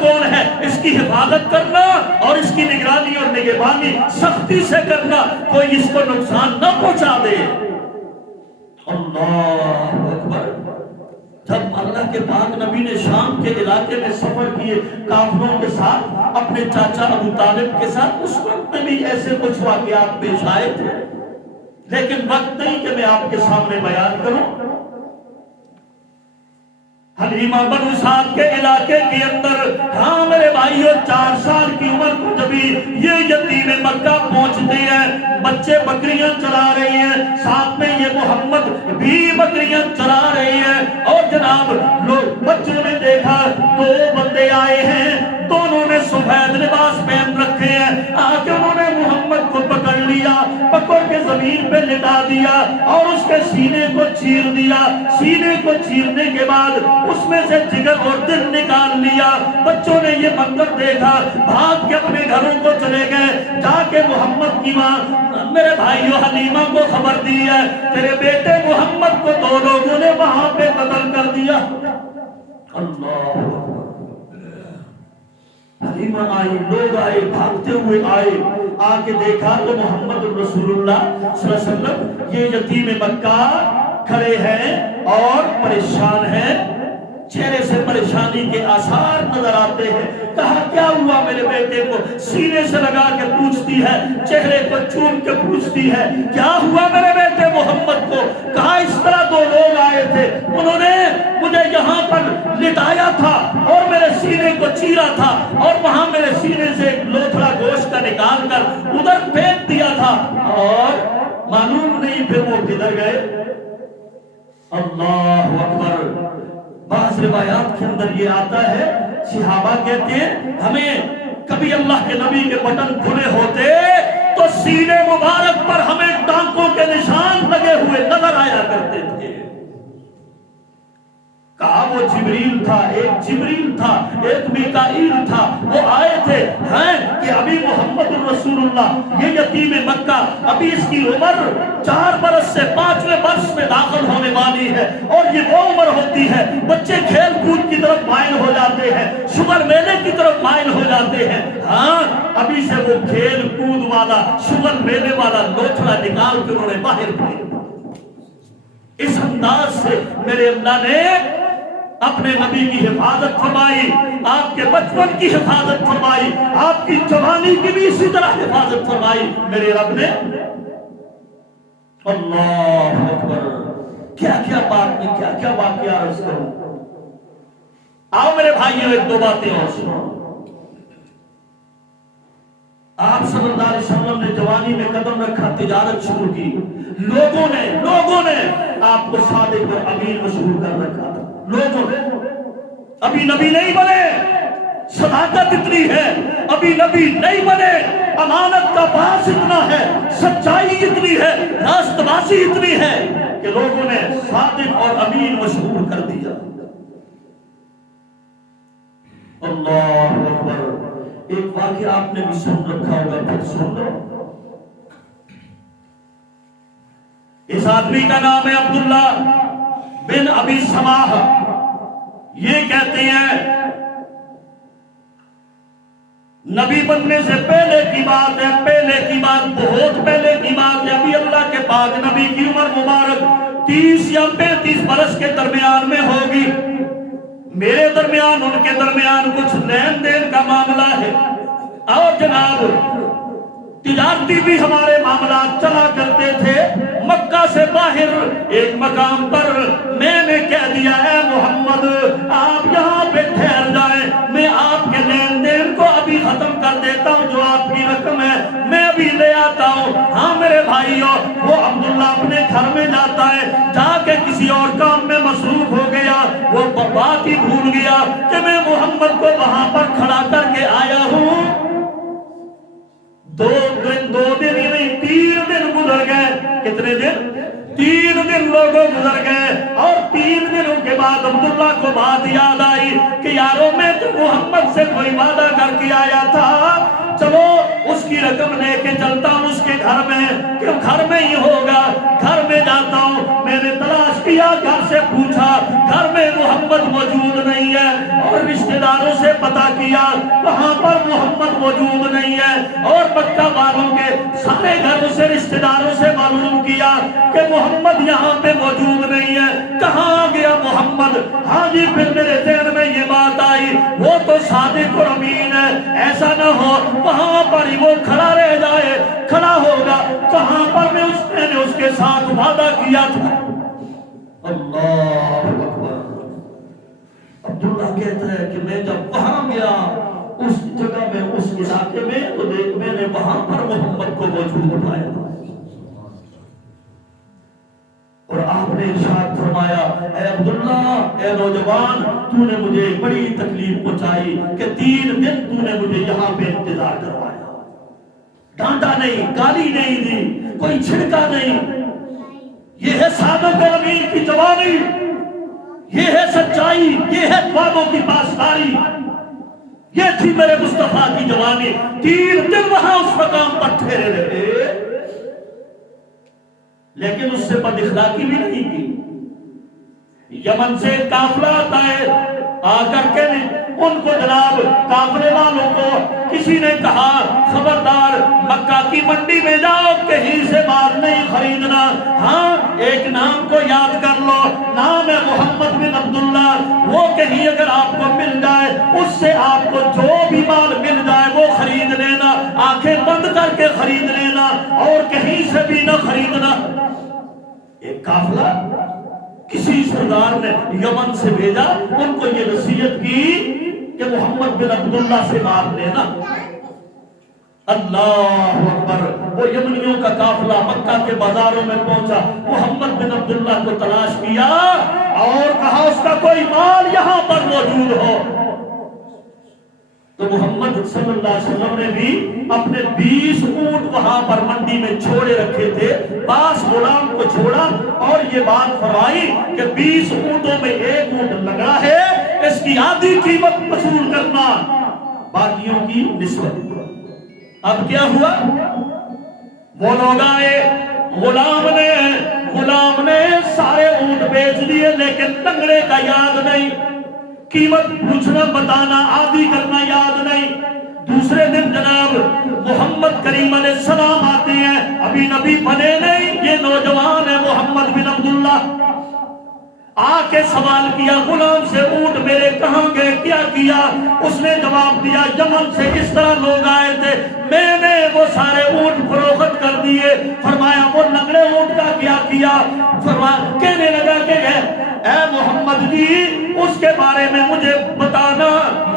کون ہے، اس کی حفاظت کرنا اور اس کی نگرانی اور نگہبانی سختی سے کرنا، کوئی اس کو نقصان نہ پہنچا دے۔ اللہ اکبر۔ جب اللہ کے پاک نبی نے شام کے علاقے میں سفر کیے کافروں کے ساتھ اپنے چاچا ابو طالب کے ساتھ، اس وقت میں بھی ایسے کچھ واقعات پیش آئے تھے، لیکن وقت نہیں کہ میں آپ کے سامنے بیان کروں۔ حلیمہ بنو سعد کے علاقے کے اندر، ہاں میرے بھائیوں، 4 سال کی عمر کو جبھی یہ یتیم مکہ پہنچتے ہیں، بچے بکریاں چلا رہے ہیں، ساتھ میں یہ محمد بھی بکریاں چلا رہے ہیں، اور جناب لوگ بچوں نے دیکھا 2 بندے آئے ہیں، دونوں نے سفید لباس پہن رکھے ہیں، آ کے انہوں نے محمد کو پکڑ لیا، پکڑ کے زمین پہ لٹا دیا اور اس کے سینے کو چیر دیا۔ سینے کو چیرنے کے بعد اس میں سے جگر اور دل نکال لیا۔ بچوں نے یہ منظر دیکھا، بھاگ کے اپنے گھروں کو چلے گئے، جا کے محمد کی ماں میرے بھائیوں حلیمہ کو خبر دی ہے، تیرے بیٹے محمد کو 2 لوگوں نے وہاں پہ قتل کر دیا۔ اللہ حلیمہ آئی، لوگ آئے، بھاگتے ہوئے آئے، آ کے دیکھا تو محمد رسول اللہ صلی اللہ علیہ وسلم یہ یتیم مکہ کھڑے ہیں اور پریشان ہیں، چہرے سے پریشانی کے آثار نظر آتے ہیں۔ کہا کیا ہوا میرے بیٹے کو؟ سینے سے لگا کے پوچھتی ہے، چہرے کو چوم کے پوچھتی ہے، کیا ہوا میرے بیٹے محمد کو؟ کہا اس طرح 2 لوگ آئے تھے، انہوں نے مجھے یہاں پر لٹایا تھا اور میرے سینے کو چیرا تھا، اور وہاں میرے سینے سے ایک لوتھڑا گوشت کا نکال کر ادھر پھینک دیا تھا، اور معلوم نہیں پھر وہ کدھر گئے۔ اللہ اکبر۔ بعض روایات کے اندر یہ آتا ہے، صحابہ کہتے ہیں ہمیں کبھی اللہ کے نبی کے بٹن کھلے ہوتے تو سینے مبارک پر ہمیں ٹانکوں کے نشان لگے ہوئے نظر آیا کرتے تھے۔ کہا وہ جبریل تھا، ایک جبریل تھا، ایک میکائیل تھا، وہ آئے تھے ہیں کہ ابھی محمد رسول اللہ یہ یتیم مکہ، ابھی اس کی عمر 4 برس سے 5ویں برس میں داخل ہونے والی ہے، اور یہ وہ عمر ہوتی ہے بچے کھیل کود کی طرف مائل ہو جاتے ہیں، شوگر میلے کی طرف مائل ہو جاتے ہیں۔ ہاں ابھی سے وہ کھیل کود والا شوگر میلے والا لوتھڑا نکال کے انہوں نے باہر پھینک۔ اس انداز سے میرے اللہ نے اپنے نبی کی حفاظت فرمائی، آپ کے بچپن کی حفاظت فرمائی، آپ کی جوانی کی بھی اسی طرح حفاظت فرمائی میرے رب نے۔ اللہ اکبر۔ کیا کیا بات میں کیا کیا واقعہ عرض کروں۔ آؤ میرے بھائیوں 1-2 باتیں اور سنو۔ آپ صلی اللہ علیہ وسلم نے جوانی میں قدم رکھا، تجارت شروع کی، لوگوں نے آپ کو صادق اور امین مشہور کر رکھا تھا۔ لوگوں نے ابھی نبی نہیں بنے، صداقت اتنی ہے، ابھی نبی نہیں بنے، امانت کا باس اتنا ہے، سچائی اتنی ہے، راست بازی اتنی ہے کہ لوگوں نے صادق اور امین مشہور کر دیا۔ اللہ اکبر۔ ایک واقعہ آپ نے بھی سن رکھا ہوگا، پھر سن لو۔ اس آدمی کا نام ہے عبداللہ بن ابی سماح۔ یہ کہتے ہیں نبی بننے سے پہلے کی بات ہے، پہلے کی بات، بہت پہلے کی بات ہے، ابھی اللہ کے پاک نبی کی عمر مبارک 30 یا 35 برس کے درمیان میں ہوگی۔ میرے درمیان ان کے درمیان کچھ لین دین کا معاملہ ہے، اور جناب تجارتی بھی ہمارے معاملات چلا کرتے تھے۔ مکہ سے باہر ایک مقام پر میں نے کہہ دیا ہے محمد آپ یہاں پہ ٹھہر جائیں، میں آپ کے لین دین کو ابھی ختم کر دیتا ہوں، جو آپ کی رقم ہے میں ابھی لے آتا ہوں۔ ہاں میرے بھائیوں، وہ عبداللہ اپنے گھر میں جاتا ہے، جا کے کسی اور کام میں مصروف ہو گیا، وہ بات ہی بھول گیا کہ میں محمد کو وہاں پر کھڑا کر کے آیا ہوں۔ 2 دن ہی نہیں 3 دن گزر گئے۔ کتنے دن؟ 3 دن لوگوں گزر گئے، اور 3 دنوں کے بعد عبداللہ کو بات یاد آئی کہ یارو میں تو محمد سے کوئی وعدہ کر کے آیا تھا، چلو اس کی رقم لے کے چلتا ہوں اس کے گھر میں، کہ گھر میں ہی ہوگا۔ گھر میں جاتا ہوں، میں نے تلاش کیا، گھر سے پوچھا، گھر میں محمد موجود نہیں ہے، اور سے پتہ کیا وہاں پر محمد موجود نہیں ہے، اور مکہ والوں کے سارے گھروں سے رشتہ داروں سے معلوم کیا کہ محمد یہاں پہ موجود نہیں ہے، کہاں گیا محمد؟ ہاں جی پھر میرے ذہن میں یہ بات آئی وہ تو صادق اور امین ہے، ایسا نہ ہو وہاں پر ہی وہ کھڑا رہ جائے، کھڑا ہوگا کہاں پر میں نے اس کے ساتھ وعدہ کیا تھا۔ اللہ اکبر۔ عبداللہ کہتا ہے کہ میں جب وہاں گیا اس جگہ میں اس علاقے میں تو دیکھ میں نے وہاں پر محمد کو موجود پایا، اور آپ نے ارشاد فرمایا اے عبداللہ اے نوجوان تو نے مجھے بڑی تکلیف پہنچائی کہ 3 دن تو نے مجھے یہاں پہ انتظار کروایا، ڈانٹا نہیں، گالی نہیں دی، کوئی چھڑکا نہیں۔ یہ ہے صادق و امین کی جوانی، یہ ہے سچائی، یہ ہے خوابوں کی پاسداری، یہ تھی میرے مصطفیٰ کی جوانی۔ 3 دن وہاں اس مقام پر ٹھہرے رہے، لیکن اس سے بد اخلاقی بھی نہیں کی۔ یمن سے قافلہ آتا ہے، آ کر کے ان کو جناب قافلے والوں کو کسی نے کہا خبردار مکہ کی منڈی میں جاؤ، کہیں سے مال نہیں خریدنا، ہاں ایک نام کو یاد کر لو، نام ہے محمد بن عبداللہ، وہ کہیں اگر آپ کو مل جائے اس سے آپ کو جو بھی مال مل جائے وہ خرید لینا، آنکھیں بند کر کے خرید لینا اور کہیں سے بھی نہ خریدنا۔ ایک قافلہ کسی سردار نے یمن سے بھیجا، ان کو یہ نصیحت کی کہ محمد بن عبداللہ سے مال لینا۔ اللہ اکبر۔ وہ یمنیوں کا قافلہ مکہ کے بازاروں میں پہنچا، محمد بن عبداللہ کو تلاش کیا اور کہا اس کا کوئی مال یہاں پر موجود ہو۔ تو محمد صلی اللہ علیہ وسلم نے بھی اپنے 20 اونٹ وہاں پر منڈی میں چھوڑے رکھے تھے، 5 غلام کو چھوڑا اور یہ بات فرمائی کہ 20 اونٹوں میں 1 اونٹ لگا ہے، اس کی آدھی قیمت وصول کرنا، باقیوں کی نسبت۔ اب کیا ہوا؟ وہ لوگ آئے، غلام نے سارے اونٹ بیچ دیے، لیکن لنگڑے کا یاد نہیں، قیمت پوچھنا بتانا آدھی کرنا یاد نہیں۔ دوسرے دن جناب محمد کریم علیہ السلام آتے ہیں، ابھی نبی بنے نہیں، یہ نوجوان ہے محمد بن عبداللہ، آ کے سوال کیا غلام سے اونٹ میرے کہاں گئے، کیا کیا؟ اس نے جواب دیا یمن سے اس طرح لوگ آئے تھے، میں نے وہ سارے اونٹ فروخت کر دیے۔ فرمایا وہ لنگڑے اونٹ کا کیا کیا؟ فرمایا کہنے لگا کہ اے محمد جی اس کے بارے میں مجھے بتانا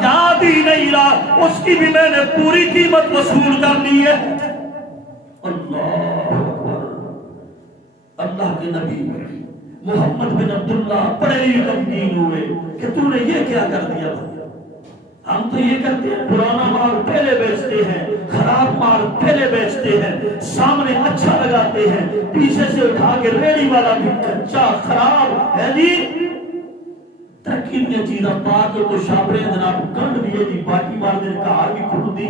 یاد ہی نہیں رہا، اس کی بھی میں نے پوری قیمت وصول کر لی ہے۔ اللہ اللہ کے نبی محمد بن عبداللہ بڑے ہی غمگین ہوئے کہ تو نے یہ کیا کر دیا؟ ہم تو یہ کرتے ہیں پرانا مال پہلے بیچتے ہیں، خراب مال پہلے بیچتے ہیں، سامنے اچھا لگاتے ہیں، پیچھے سے اٹھا کے ریڑی والا بھی کچا خراب ہے جی، ترقی دیا چیزاں پا کے تو شاپرے جناب گنڈ دیے جی، باقی مال دن کا ہار بھی کھٹ دی۔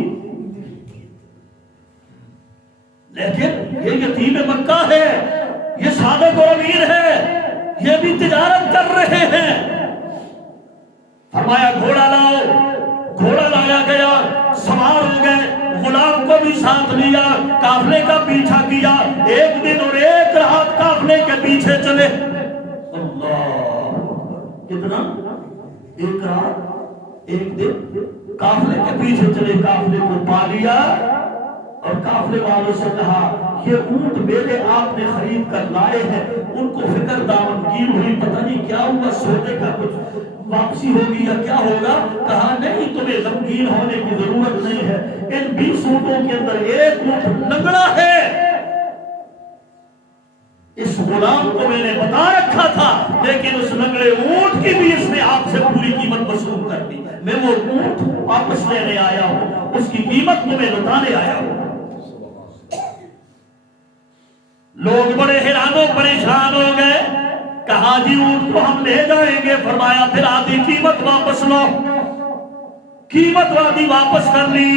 لیکن یہ یتیم مکہ ہے، یہ صادق و امین ہے، یہ بھی تجارت کر رہے ہیں۔ فرمایا گھوڑا لاؤ، گھوڑا لایا گیا، سوار ہو گئے، غلام کو بھی ساتھ لیا، قافلے کا پیچھا کیا، 1 دن اور 1 رات قافلے کے پیچھے چلے۔ اللہ کتنا؟ 1 رات 1 دن قافلے کے پیچھے چلے، قافلے کو پا لیا اور قافلے والوں سے کہا یہ اونٹ میرے آپ نے خرید کر لائے ہیں، ان کو فکر دامنگیر ہوئی، پتہ نہیں کیا ہوا، سونے کا کچھ واپسی ہوگی یا کیا ہوگا؟ کہا نہیں تمہیں غمگین ہونے کی ضرورت نہیں ہے، ان 20 اونٹوں کے اندر 1 اونٹ لنگڑا ہے، اس غلام کو میں نے بتا رکھا تھا، لیکن اس لنگڑے اونٹ کی بھی اس نے آپ سے پوری قیمت وصول کر دی، میں وہ اونٹ واپس لینے آیا ہوں، اس کی قیمت تمہیں لوٹانے آیا ہوں۔ لوگ بڑے حیران و پریشان ہو گئے، کہا جی اونٹ کو ہم لے جائیں گے، فرمایا پھر آدھی قیمت واپس لو، قیمت آدھی واپس کر لی۔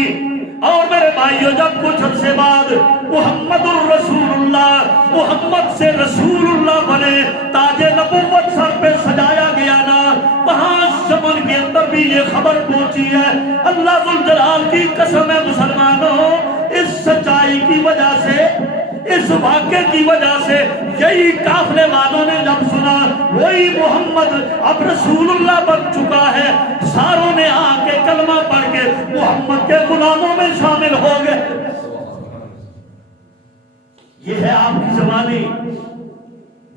اور میرے بھائیو جب کچھ عرصے بعد محمد الرسول اللہ، محمد سے رسول اللہ بنے، تاج نبوت سر پہ سجایا گیا نا، وہاں شمن کے اندر پر بھی یہ خبر پہنچی ہے۔ اللہ ذوالجلال کی قسم ہے مسلمانوں، اس سچائی کی وجہ سے، اس واقعے کی وجہ سے یہی قافلے والوں نے جب سنا وہی محمد اب رسول اللہ بن چکا ہے، ساروں نے آ کے کلمہ پڑھ کے محمد کے غلاموں میں شامل ہو گئے۔ یہ ہے آپ کی زبانی۔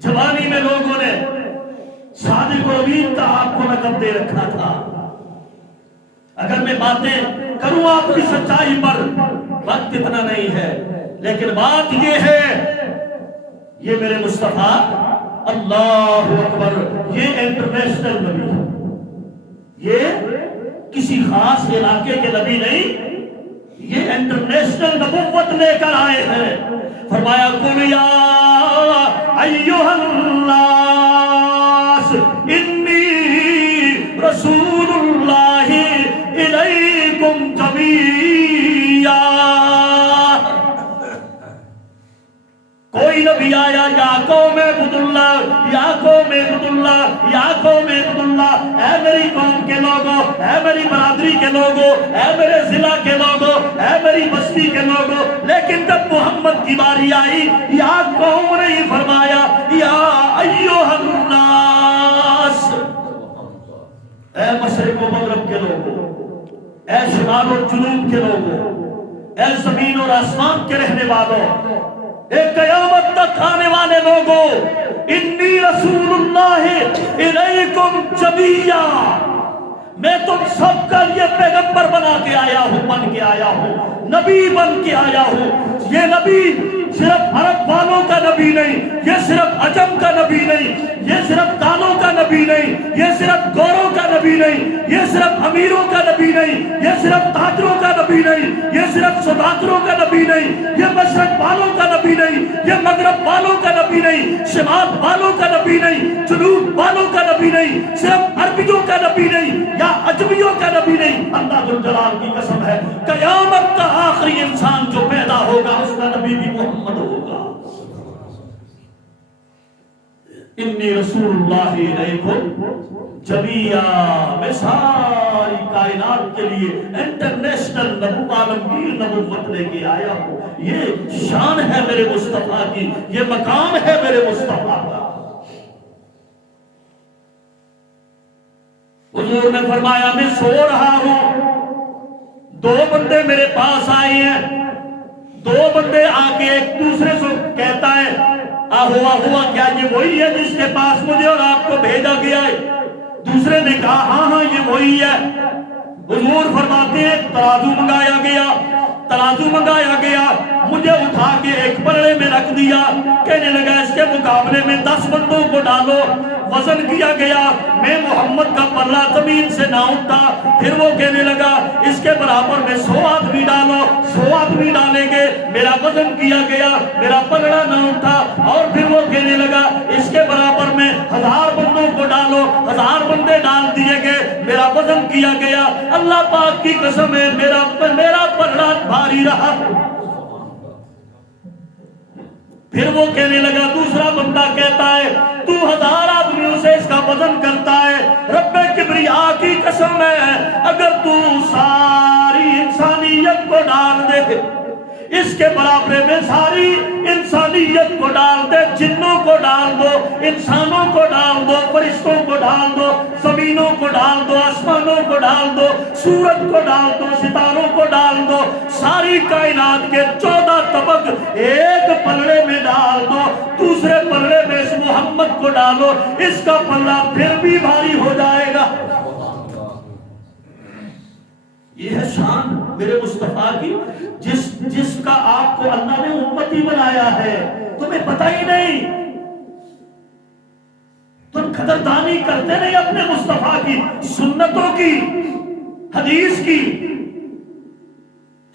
جوانی میں لوگوں نے صادق و امین کا آپ کو لقب دے رکھا تھا۔ اگر میں باتیں کروں آپ کی سچائی پر، وقت اتنا نہیں ہے، لیکن بات یہ ہے، یہ میرے مصطفیٰ، اللہ اکبر، یہ انٹرنیشنل نبی ہے، یہ کسی خاص علاقے کے نبی نہیں، یہ انٹرنیشنل نبوت لے کر آئے ہیں۔ فرمایا قل یا ایھا الناس انی رسول اللہ الیکم جمیعا۔ کوئی نبی آیا، یا قوم اعبد اللہ، یا قوم اعبد اللہ، یا قوم اعبد اللہ، اے میری قوم کے لوگوں، اے میری برادری کے لوگوں، اے میرے ضلع کے لوگوں، اے میری بستی کے لوگوں۔ لیکن جب محمد کی باری آئی، یا قوم نہیں فرمایا، یا ایھا الناس، اے مشرق و مغرب کے لوگوں، اے شمال و جنوب کے لوگوں، اے زمین اور آسمان کے رہنے والوں، اے قیامت تک آنے والے لوگوں، انی رسول اللہ الیکم جمیعا، میں تم سب کا یہ پیغمبر بنا کے آیا ہوں، بن کے آیا ہوں، نبی بن کے آیا ہوں۔ یہ نبی صرف عرب والوں کا نبی نہیں، یہ صرف عجم کا نبی نہیں، یہ صرف دانوں کا نبی نہیں، یہ صرف گوروں کا نبی نہیں، یہ صرف امیروں کا نبی نہیں، یہ صرف تاجروں کا نبی نہیں، یہ صرف سوداگروں کا نبی نہیں، یہ مشرق والوں کا نبی نہیں، یہ مغرب والوں کا نبی نہیں، شمال والوں کا نبی نہیں، جنوب والوں کا نبی نہیں، صرف عربیوں کا نبی نہیں یا عجمیوں کا نبی نہیں۔ اللہ ذوالجلال کی قسم ہے، قیامت کا آخری انسان جو پیدا ہوگا اس کا نبی بھی محمد ہوگا۔ انی رسول اللہ علیکم جمیعا، میں ساری کائنات کے لیے انٹرنیشنل عالمگیر نبوت لے کے آیا ہوں۔ یہ شان ہے میرے مصطفیٰ کی، یہ مقام ہے میرے مصطفیٰ کا۔ حضور نے فرمایا میں سو رہا ہوں، دو بندے میرے پاس آئے ہیں، دو بندے آ کے ایک دوسرے سے کہتا ہے ہوا کیا یہ وہی ہے جس کے پاس مجھے اور آپ کو بھیجا گیا ہے؟ دوسرے نے کہا ہاں یہ وہی ہے۔ حضور فرماتے ہیں ترازو منگایا گیا، ترازو منگایا گیا، مجھے اٹھا کے ایک پلڑے میں رکھ دیا، کہنے لگا اس کے مقابلے میں 10 بندوں کو ڈالو، وزن کیا گیا، میں محمد کا پلڑا زمین سے نہ اٹھا، پھر وہ کہنے لگا اس کے برابر میں 100 آدمی ڈالو، 100 آدمی ڈالیں گے، میرا وزن کیا گیا، میرا پلڑا نہ اٹھا، اور پھر وہ کہنے لگا اس کے برابر میں 1000 بندوں کو ڈالو، 1000 بندے ڈال دیے گئے، میرا وزن کیا گیا۔ اللہ پاک کی قسم ہے میرا پلڑا بھاری رہا۔ پھر وہ کہنے لگا، دوسرا بندہ کہتا ہے تو 1000 آدمیوں سے اس کا وزن کرتا ہے، رب کبریا کی قسم ہے اگر تو ساری انسانیت کو ڈال دے، اس کے برابر میں ساری انسانیت کو ڈال دے، جنوں کو ڈال دو، انسانوں کو ڈال دو، فرشتوں کو ڈال دو، زمینوں کو ڈال دو، آسمانوں کو ڈال دو، سورج کو ڈال دو، ستاروں کو ڈال دو، ساری کائنات کے 14 طبق ایک پلڑے میں ڈال دو، دوسرے پلڑے میں اس محمد کو ڈالو، اس کا پلڑا پھر بھی بھاری ہو جائے گا۔ یہ ہے شان میرے مصطفیٰ کی، جس کا آپ کو اللہ نے امتی بنایا ہے، تمہیں پتہ ہی نہیں، تم قدردانی کرتے نہیں اپنے مصطفیٰ کی، سنتوں کی، حدیث کی۔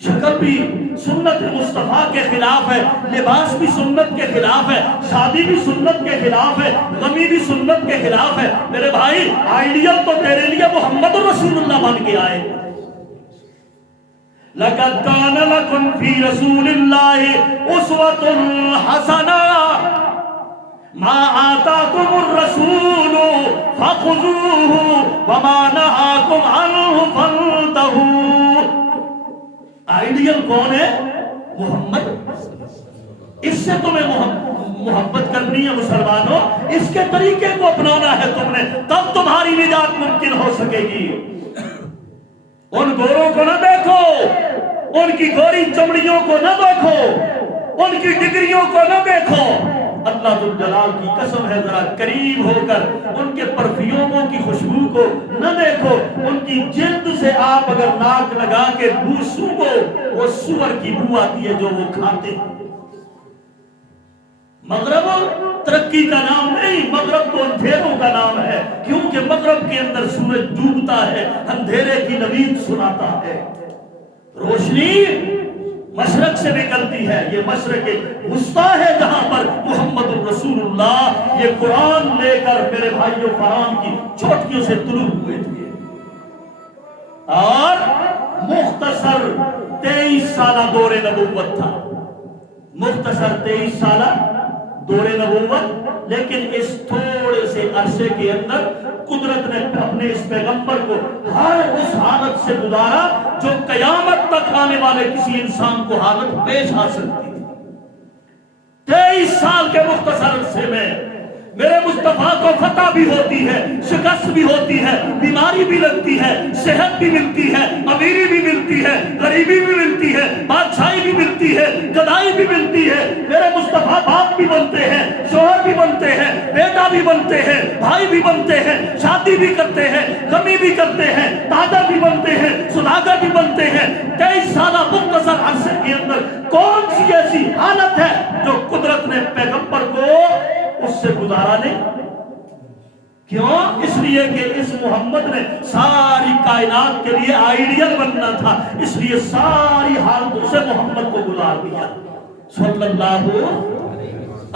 شکل بھی سنت مصطفیٰ کے خلاف ہے، لباس بھی سنت کے خلاف ہے، شادی بھی سنت کے خلاف ہے، غمی بھی سنت کے خلاف ہے۔ میرے بھائی آئیڈیل تو تیرے لیے محمد رسول اللہ بن کے آئے۔ لَقَدْ كَانَ لَكُمْ فِي رَسُولِ اللَّهِ أُسْوَةٌ حَسَنَةٌ، ما آتاکم الرسول فخذوہ وما نہاکم عنہ فانتہوا۔ آئیڈیل کون ہے؟ محمد۔ اس سے تمہیں محبت کرنی ہے مسلمانوں، اس کے طریقے کو اپنانا ہے تم نے، تب تمہاری نجات ممکن ہو سکے گی۔ ان گوروں کو نہ دیکھو، ان کی گوری چمڑیوں کو نہ دیکھو، ان کی ڈگریوں کو نہ دیکھو، اللہ ذو الجلال کی قسم ہے ذرا قریب ہو کر ان کے پرفیوموں کی خوشبو کو نہ دیکھو، ان کی جلد سے آپ اگر ناک لگا کے بو سونگو، وہ سور کی بو آتی ہے جو وہ کھاتے ہیں۔ مغرب ترقی کا نام نہیں، مغرب تو اندھیروں کا نام ہے، کیونکہ مغرب کے اندر سورج ڈوبتا ہے، اندھیرے کی نوید سناتا ہے۔ روشنی مشرق سے نکلتی ہے، یہ مشرق وسطی ہے جہاں پر محمد الرسول اللہ یہ قرآن لے کر میرے بھائیوں فرام کی چوٹیوں سے طلوع ہوئے تھے، اور مختصر 23 سالہ دور نبوت تھا، مختصر 23 سالہ دور نبوت، لیکن اس تھوڑے سے عرصے کے اندر قدرت نے اپنے اس پیغمبر کو ہر اس حالت سے گزارا جو قیامت تک آنے والے کسی انسان کو حالت پیش آ سکتی تھی۔ 23 سال کے مختصر عرصے میں میرے مصطفیٰ کو فتح بھی ہوتی ہے، شکست بھی ہوتی ہے، بیماری بھی لگتی ہے، صحت بھی ملتی ہے، امیری بھی ملتی ہے، غریبی بھی ملتی ہے، بادشاہی بھی ملتی ہے، گدائی بھی ملتی ہے، میرے مصطفیٰ باپ بھی بنتے ہیں، شوہر بھی بنتے ہیں، بیٹا بھی بنتے ہیں، بھائی بھی بنتے ہیں، شادی بھی کرتے ہیں، غمی بھی کرتے ہیں، تاجر بھی بنتے ہیں، سوداگر بھی بنتے ہیں۔ 23 سالہ مختصر عرصے کے اندر کون سی ایسی حالت ہے جو قدرت نے پیغمبر کو اس سے گزارا نہیں؟ کیوں؟ اس لیے کہ اس محمد نے ساری کائنات کے لیے آئیڈیل بننا تھا، اس لیے ساری حالتوں سے محمد کو گزار دیا صلی اللہ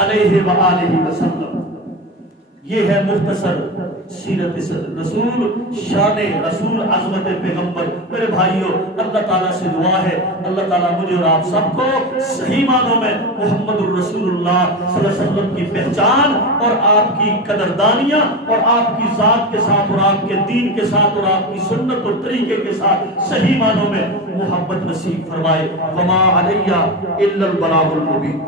علیہ وآلہ وسلم۔ یہ ہے مختصر سیرت رسول، شان رسول، عظمت پیغمبر۔ میرے بھائیوں، اللہ تعالیٰ سے دعا ہے اللہ تعالیٰ مجھے اور آپ سب کو صحیح معنوں میں محمد الرسول اللہ صلی اللہ علیہ وسلم کی پہچان اور آپ کی قدردانیاں اور آپ کی ذات کے ساتھ اور آپ کے دین کے ساتھ اور آپ کی سنت اور طریقے کے ساتھ صحیح معنوں میں محبت نصیب فرمائے۔ وما علیہ الا البلاغ المبین۔